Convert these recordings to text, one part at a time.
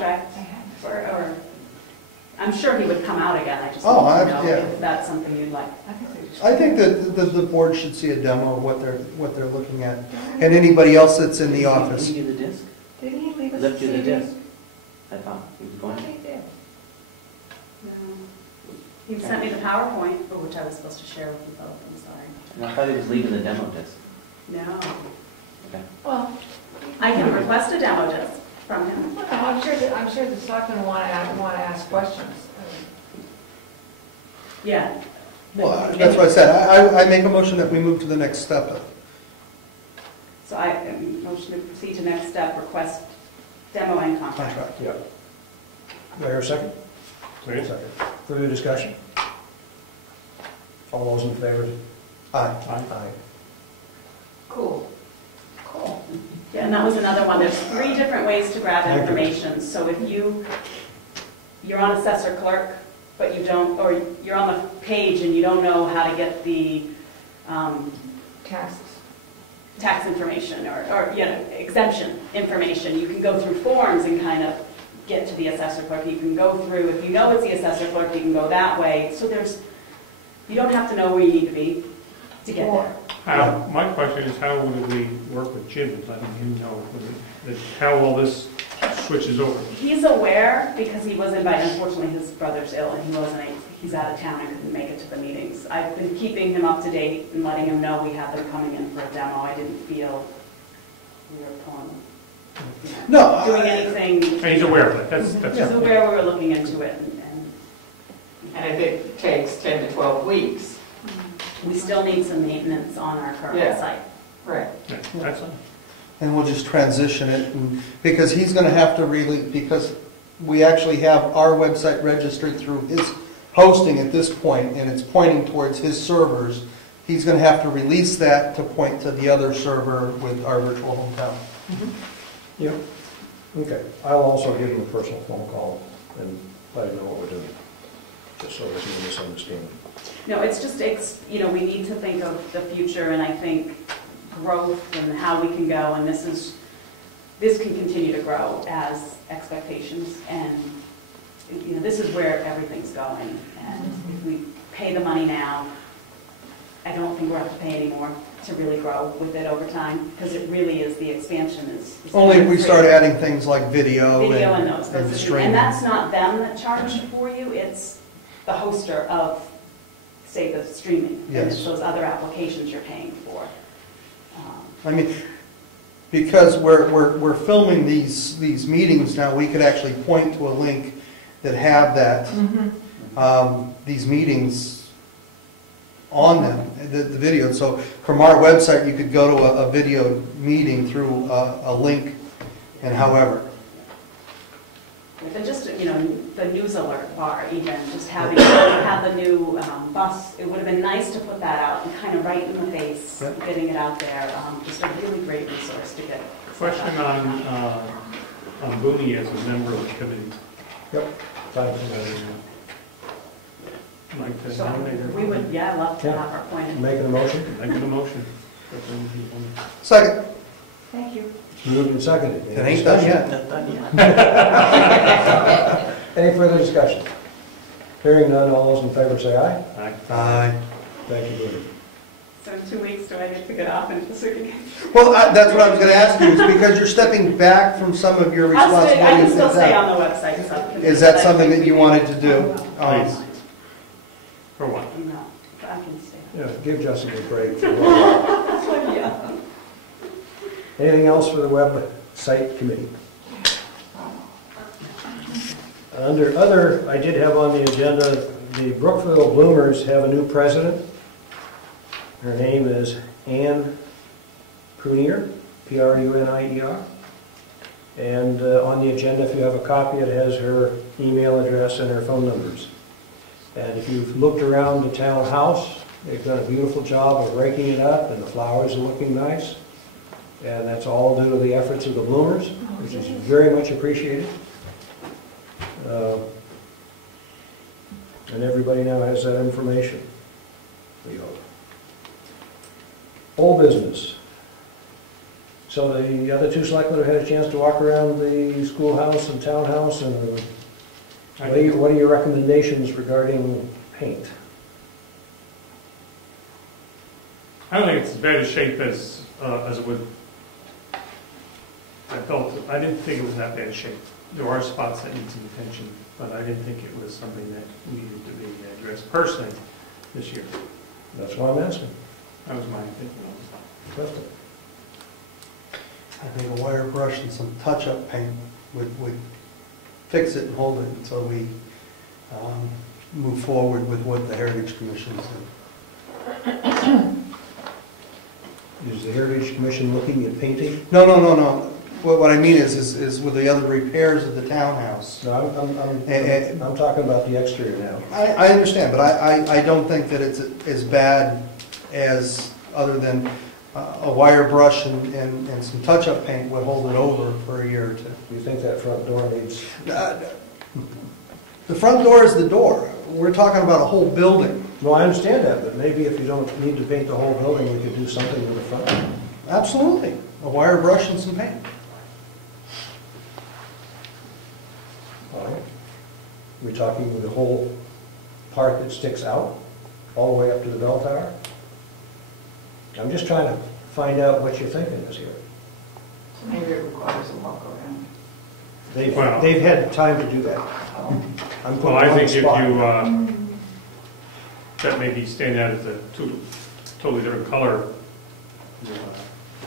contract or I'm sure he would come out again. I just need to know if that's something you'd like. I think that the board should see a demo of what they're looking at, and anybody else that's in the office. Did he give you the disc? Did he leave us Left a you the CD? disc. I thought he was going to. He sent me the PowerPoint, which I was supposed to share with you both. I'm sorry. And I thought he was leaving the demo disc. No. Okay. Well, I can request a demo disc from him. well, I'm sure the selectmen want to ask questions. Yeah. Well, that's what I said. I make a motion that we move to the next step. So I motion to proceed to next step, request demo and contract. Yeah. Do I hear a second? Second. Further discussion? All those in favor? Aye. Aye. Cool. Cool. Yeah, and that was another one. There's 3 different ways to grab Thank you. information. So if you're on assessor clerk, but you don't, or you're on the page and you don't know how to get the Taxes. tax information or exemption information, you can go through forms and kind of get to the assessor clerk. You can go through, if you know it's the assessor clerk, you can go that way. So you don't have to know where you need to be to get there. My question is, how would we work with Jim and letting him know how all this switches over? He's aware because he was invited. Unfortunately, his brother's ill and he's out of town and couldn't make it to the meetings. I've been keeping him up to date and letting him know we have them coming in for a demo. I didn't feel we were doing anything. And he's aware of it. That's He's aware we were looking into it. And if it takes 10 to 12 weeks. We still need some maintenance on our current site. Right. That's And we'll just transition it, because he's going to have to because we actually have our website registered through his hosting at this point, and it's pointing towards his servers. He's going to have to release that to point to the other server with our virtual hometown. Yep. Okay. I'll also give him a personal phone call and let him know what we're doing, just so there's no misunderstanding. No, it's just, we need to think of the future, and I think growth and how we can go, and this can continue to grow as expectations, and this is where everything's going, and if we pay the money now, I don't think we'll have to pay any more to really grow with it over time, because it really is, the expansion is Only if we start adding things like video and and streaming. And that's not them that charge for you, it's the hoster of, say, the streaming. Yes. And it's those other applications you're paying for. I mean, because we're filming these meetings now, we could actually point to a link that have that, these meetings on them, the video. So from our website, you could go to a video meeting through a link, and however. But just, the news alert bar, even, just have the new bus, it would have been nice to put that out and kind of right in the face, getting it out there. Just a really great resource to get. Question on Booney as a member of the committee. Yep. Thank you. Like to So nominate her? we would, love to have our point. Making a motion? Making a motion. Second. Thank you. Moved and seconded. It ain't done yet. Not done yet. Any further discussion? Hearing none, all those in favor say aye. Aye. Aye. Thank you, Judy. So in 2 weeks, do I get to get off into the circuit? Well, that's what I was going to ask you, is because you're stepping back from some of your I responsibilities. can still stay on the website. Is that something that you wanted to do? Please. For what? No, I can stay. Yeah, give Jessica a break. Yeah. Anything else for the website committee? Under other, I did have on the agenda, the Brookfield Bloomers have a new president. Her name is Ann Prunier, Prunier. And on the agenda, if you have a copy, it has her email address and her phone numbers. And if you've looked around the townhouse, they've done a beautiful job of raking it up, and the flowers are looking nice. And that's all due to the efforts of the Bloomers, which is very much appreciated. And everybody now has that information, we hope. Old business. So the other two selectmen have had a chance to walk around the schoolhouse and townhouse, and what are your recommendations regarding paint? I don't think it's as bad a shape as it would. I didn't think it was that bad a shape. There are spots that need some attention, but I didn't think it was something that needed to be addressed personally this year. That's why I'm asking. That was my opinion. Justin? I think a wire brush and some touch-up paint would fix it and hold it until we move forward with what the Heritage Commission said. Is the Heritage Commission looking at painting? No. What I mean is with the other repairs of the townhouse. No, I'm talking about the exterior now. I understand, but I don't think that it's as bad as, other than a wire brush and some touch-up paint would hold it over for a year or two. You think that front door needs... The front door is the door. We're talking about a whole building. Well, I understand that, but maybe if you don't need to paint the whole building, we could do something with the front. Absolutely. A wire brush and some paint. All right. We're talking with the whole part that sticks out, all the way up to the bell tower? I'm just trying to find out what you're thinking is here. So maybe it requires a walk around. They've had time to do that. I'm putting Well, I them on think the if spot. you, that maybe stand out as a totally different color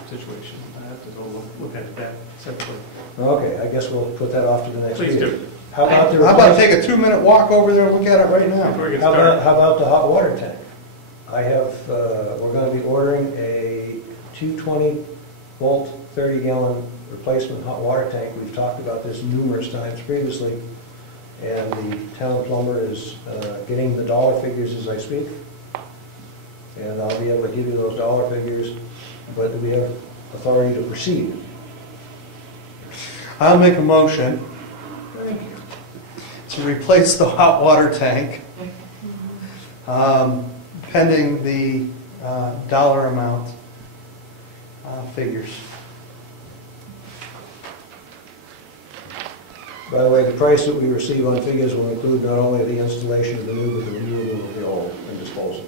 situation. I have to go look at that separately. Okay, I guess we'll put that off to the next Please meeting. do. How about the How about take a 2-minute walk over there and look at it right now? Before we get How started. about the hot water tank? We're going to be ordering a 220-volt, 30-gallon replacement hot water tank. We've talked about this numerous times previously, and the town plumber is getting the dollar figures as I speak, and I'll be able to give you those dollar figures, but we have authority to proceed. I'll make a motion to replace the hot water tank, pending the dollar amount figures. By the way, the price that we receive on figures will include not only the installation of the new, but the removal of the old and disposal.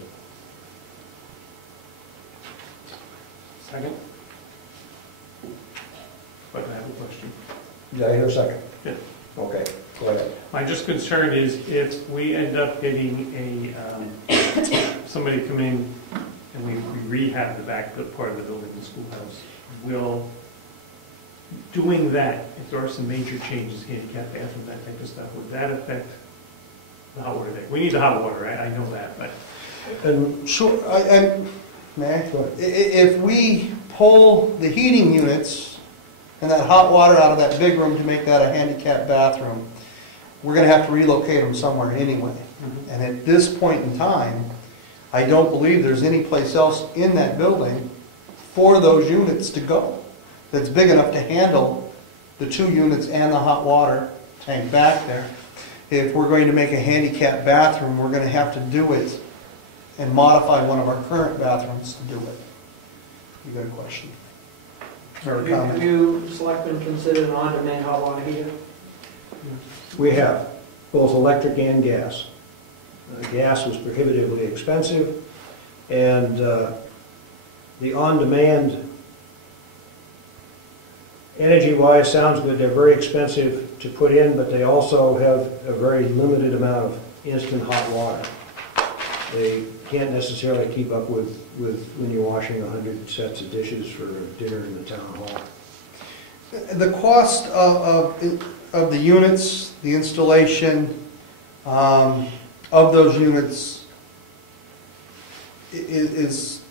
Second? But I have a question. Did I hear a second? Yeah. Okay, go ahead. My just concern is if we end up getting somebody come in and we rehab the back part of the building, the schoolhouse, will doing that, if there are some major changes, handicap bathroom, that type of stuff, would that affect the hot water tank? We need the hot water, I know that, but And sure, may I? If we pull the heating units and that hot water out of that big room to make that a handicap bathroom, we're going to have to relocate them somewhere anyway. And at this point in time, I don't believe there's any place else in that building for those units to go that's big enough to handle the 2 units and the hot water tank back there. If we're going to make a handicap bathroom, we're going to have to do it and modify one of our current bathrooms to do it. You got a question? Or a Have comment? you selectmen considered an on-demand hot water heater? We have both electric and gas. Gas was prohibitively expensive, and the on-demand, energy-wise, sounds good. They're very expensive to put in, but they also have a very limited amount of instant hot water. They can't necessarily keep up with when you're washing 100 sets of dishes for dinner in the town hall. The cost of the units, the installation of those units is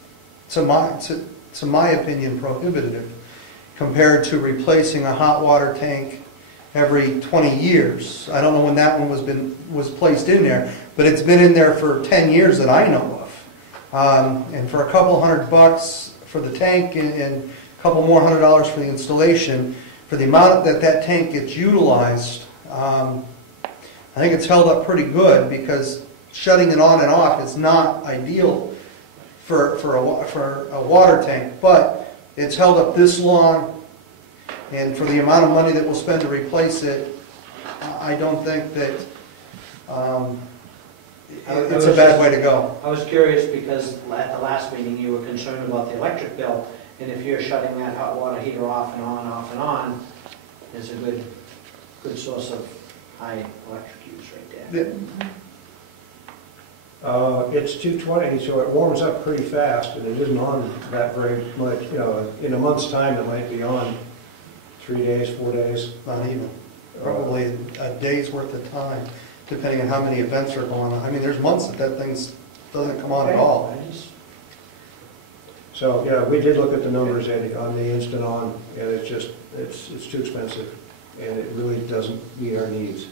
to my opinion, prohibitive compared to replacing a hot water tank every 20 years. I don't know when that one was placed in there, but it's been in there for 10 years that I know of. And for a couple $100 for the tank and a couple more $100 for the installation, for the amount that tank gets utilized, I think it's held up pretty good, because shutting it on and off is not ideal for a water tank. But it's held up this long, and for the amount of money that we'll spend to replace it, I don't think that it's a bad way to go. I was curious because at the last meeting, you were concerned about the electric bill, and if you're shutting that hot water heater off and on, there's a good source of high electric use right there. It's 220, so it warms up pretty fast, and it isn't on that very much. You know, in a month's time, it might be on 3 days, 4 days. Not even, probably a day's worth of time, depending on how many events are going on. I mean, there's months that thing doesn't come on at all. So, yeah, we did look at the numbers, Eddie, on the instant on, and it's just, it's too expensive, and it really doesn't meet our needs.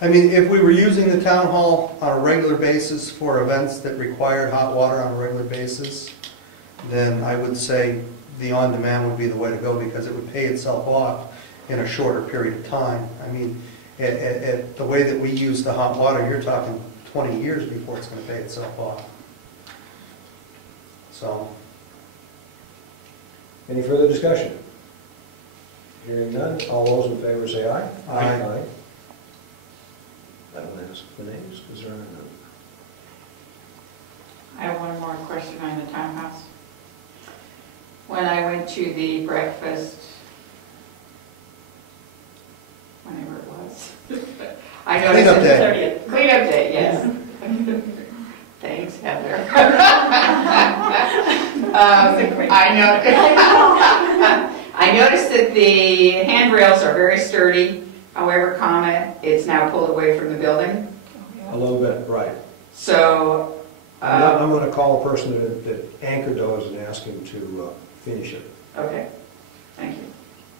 I mean, if we were using the town hall on a regular basis for events that required hot water on a regular basis, then I would say the on-demand would be the way to go, because it would pay itself off in a shorter period of time. I mean, at the way that we use the hot water, you're talking 20 years before it's going to pay itself off. So. Any further discussion? Hearing none, all those in favor say aye. Aye. That'll ask the names, because there are none. I have one more question on the townhouse. When I went to the breakfast, whenever it was, I noticed Cleanup day. Cleanup day, yes. Thanks, Heather. I noticed that the handrails are very sturdy. However, it's now pulled away from the building. A little bit, right. So, I'm going to call a person that anchored those and ask him to finish it. okay, thank you.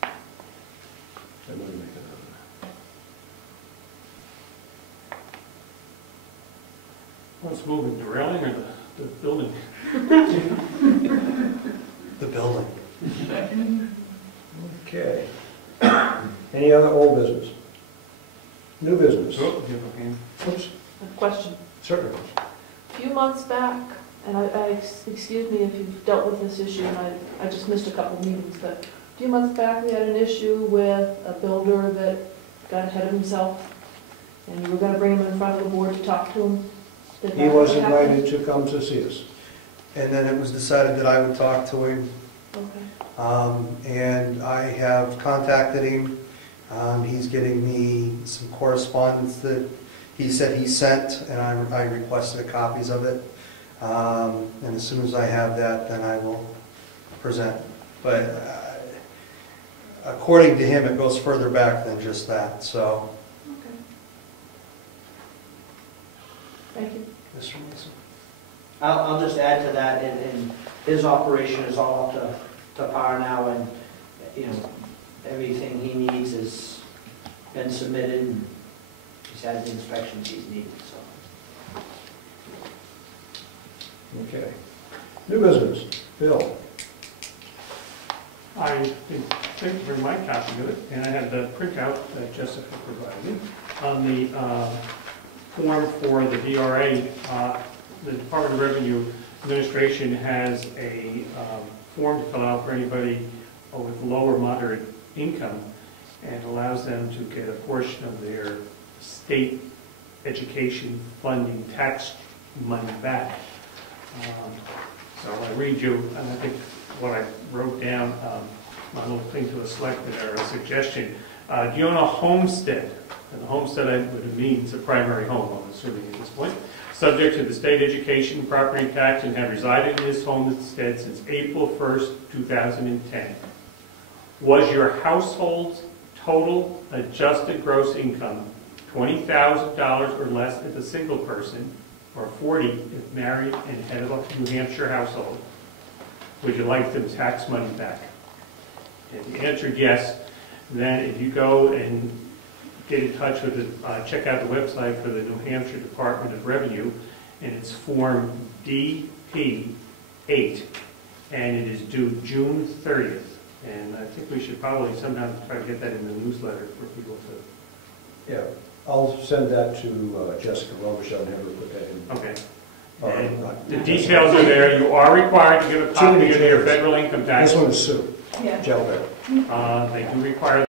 I'm going to make it What's moving, the railing or the building? The building. Okay. Any other old business? New business? Oh, you have a hand. Oops, A question. certainly. A few months back, and excuse me if you've dealt with this issue, and I just missed a couple meetings, but a few months back, we had an issue with a builder that got ahead of himself, and you were gonna bring him in front of the board to talk to him. Did He that was happen? invited to come to see us. And then it was decided that I would talk to him. Okay. And I have contacted him. He's getting me some correspondence that he said he sent, and I requested copies of it. And as soon as I have that, then I will present. But according to him, it goes further back than just that, so. Okay. Thank you. Mr. Mason? I'll just add to that, and his operation is all up to par now, and, you know, everything he needs has been submitted, and he's had the inspections he's needed, so. Okay. New business. Bill? I think for my copy of it, and I have the printout that Jessica provided me. On the form for the DRA, the Department of Revenue Administration has a form to fill out for anybody with low or moderate income, and allows them to get a portion of their state education funding tax money back. So I read you, and I think what I wrote down, my little thing to the selectmen, or a suggestion. Do you own a homestead? And the homestead, it means a primary home, I'm assuming at this point. Subject to the state education property tax, and have resided in this homestead since April 1st, 2010. Was your household's total adjusted gross income $20,000 or less as a single person, or $40,000 if married and head of a New Hampshire household? Would you like the tax money back? If you answered yes, then if you go and get in touch with check out the website for the New Hampshire Department of Revenue, and it's Form DP8, and it is due June 30th. And I think we should probably somehow try to get that in the newsletter for people to... Yeah. I'll send that to Jessica Robichaud and have her put that in. Okay. And the details are there. You are required to give a copy of your federal income tax. This one is Sue, Yeah. Gelder. They do require